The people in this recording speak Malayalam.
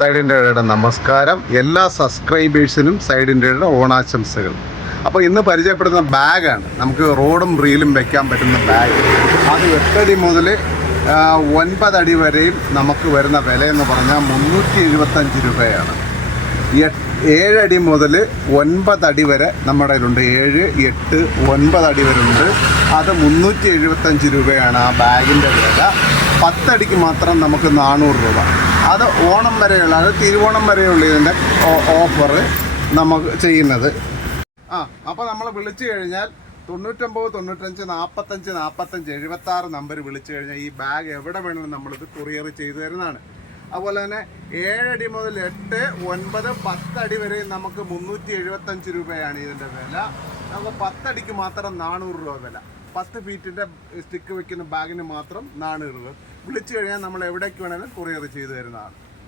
സൈഡ് ഇന്ത്യയുടെ നമസ്കാരം. എല്ലാ സബ്സ്ക്രൈബേഴ്സിനും സൈഡ് ഇന്ത്യയുടെ ഓണാശംസകൾ. അപ്പോൾ ഇന്ന് പരിചയപ്പെടുന്ന ബാഗാണ്, നമുക്ക് റോഡും റീലും വെക്കാൻ പറ്റുന്ന ബാഗ്. അത് 8 അടി മുതൽ 9 അടി വരെയും നമുക്ക് വരുന്ന വിലയെന്ന് പറഞ്ഞാൽ 375 രൂപയാണ്. 7 അടി മുതൽ 9 അടി വരെ നമ്മുടെ കയ്യിലുണ്ട്. 7, 8, 9 അടി വരെ ഉണ്ട്. അത് 375 രൂപയാണ് ആ ബാഗിൻ്റെ വില. 10 അടിക്ക് മാത്രം നമുക്ക് 400 രൂപ. അത് ഓണം വരെയുള്ള, അത് തിരുവോണം വരെയുള്ള ഇതിൻ്റെ ഓഫർ നമുക്ക് ചെയ്യുന്നത്. അപ്പോൾ നമ്മൾ വിളിച്ചു കഴിഞ്ഞാൽ 99 95 45 45 76 നമ്പർ വിളിച്ചു കഴിഞ്ഞാൽ ഈ ബാഗ് എവിടെ വേണമെങ്കിലും നമ്മളിത് കൊറിയർ ചെയ്തു തരുന്നതാണ്. അതുപോലെ തന്നെ 7 അടി മുതൽ 8, 9, 10 അടി വരെ നമുക്ക് 375 രൂപയാണ് ഇതിൻ്റെ വില. നമുക്ക് 10 അടിക്ക് മാത്രം 400 രൂപ വില. 10 ഫീറ്റിൻ്റെ സ്റ്റിക്ക് വെക്കുന്ന ബാഗിന് മാത്രം 400 രൂപ. വിളിച്ചു കഴിഞ്ഞാൽ നമ്മൾ എവിടേക്ക് വേണമെങ്കിലും കൊറിയർ ചെയ്തു തരുന്നതാണ്.